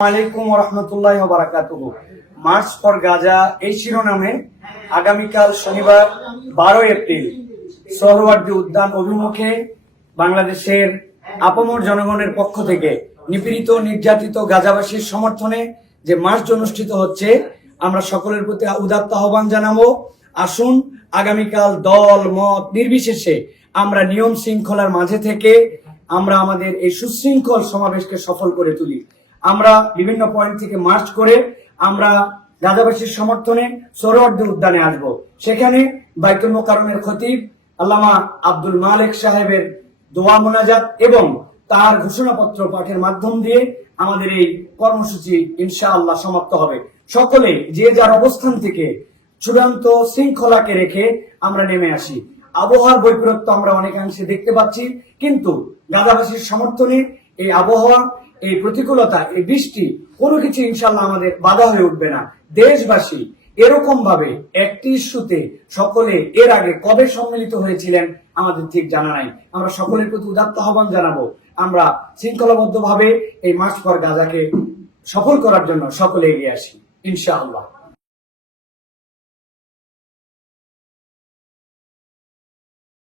আলাইকুম রহমতুল্লাহ বারাকাতুহু March for Gaza এই শিরোনামে আগামীকাল শনিবার বারো এপ্রিল সোহরওয়ার্দী উদ্যান অভিমুখে বাংলাদেশের আপামর জনগণের পক্ষ থেকে নিপীড়িত, নির্যাতিত গাজাবাসীর সমর্থনে যে মার্চ অনুষ্ঠিত হচ্ছে, আমরা সকলের প্রতি উদাত্ত আহ্বান জানাব। আসুন, আগামীকাল দল, মত নির্বিশেষে আমরা নিয়ম শৃঙ্খলার মাঝে থেকে আমরা আমাদের এই সুশৃঙ্খল সমাবেশকে সফল করে তুলি। আমরা বিভিন্ন পয়েন্ট থেকে মার্চ করে আমরা গাজাবাসীর সমর্থনে সোহরওয়ার্দী উদ্যানে আসব। সেখানে বাইতুল মোকারমের খতিব আল্লামা আব্দুল মালেক সাহেবের দোয়া মোনাজাত এবং তার ঘোষণাপত্র পাঠের মাধ্যম দিয়ে আমাদের এই কর্মসূচি ইনশাআল্লাহ সমাপ্ত হবে। সকলে যে যার অবস্থান থেকে চূড়ান্ত শৃঙ্খলাকে রেখে আমরা নেমে আসি। আবহাওয়ার বৈপরীত্য আমরা অনেকাংশে দেখতে পাচ্ছি, কিন্তু গাজাবাসীর সমর্থনে এই আবহাওয়া, এই প্রতিকূলতা, এই বৃষ্টি, কোনো কিছু ইনশাল্লাহ আমাদের বাধা হয়ে উঠবে না। দেশবাসী এরকম ভাবে একটি ইস্যুতে সকলে এর আগে কবে সম্মিলিত হয়েছিলেন আমাদের ঠিক জানা নাই। আমরা সকলের প্রতি উদাত্ত আহ্বান জানাব। আমরা শৃঙ্খলাবদ্ধ ভাবে এই মার্চ ফর গাজাকে সফল করার জন্য সকলে এগিয়ে আসি, ইনশাআল্লাহ।